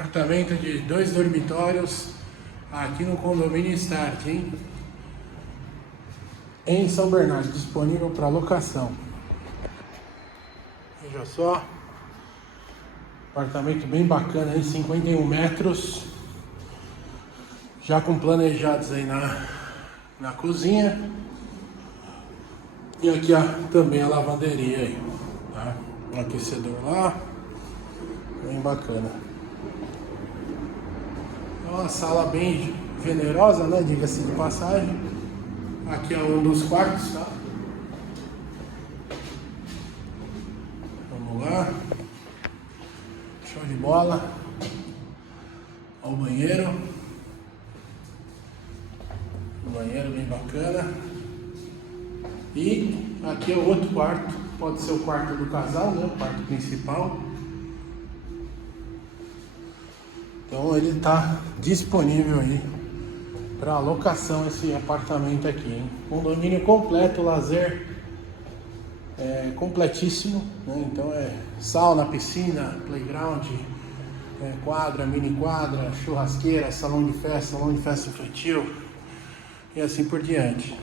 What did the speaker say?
Apartamento de 2 dormitórios aqui no condomínio Start, hein? Em São Bernardo, disponível para locação. Veja só, apartamento bem bacana aí, 51 metros, já com planejados aí na cozinha. E aqui também a lavanderia aí, tá? Um aquecedor lá, bem bacana. É uma sala bem generosa, né? Diga-se de passagem. Aqui é um dos quartos, tá? Vamos lá. Show de bola. Olha o banheiro. Um banheiro bem bacana. E aqui é o outro quarto. Pode ser o quarto do casal, né? O quarto principal. Então ele está disponível aí para locação esse apartamento aqui, hein? Condomínio completo, lazer completíssimo, né? Então é sauna, piscina, playground, quadra, mini quadra, churrasqueira, salão de festa infantil e assim por diante.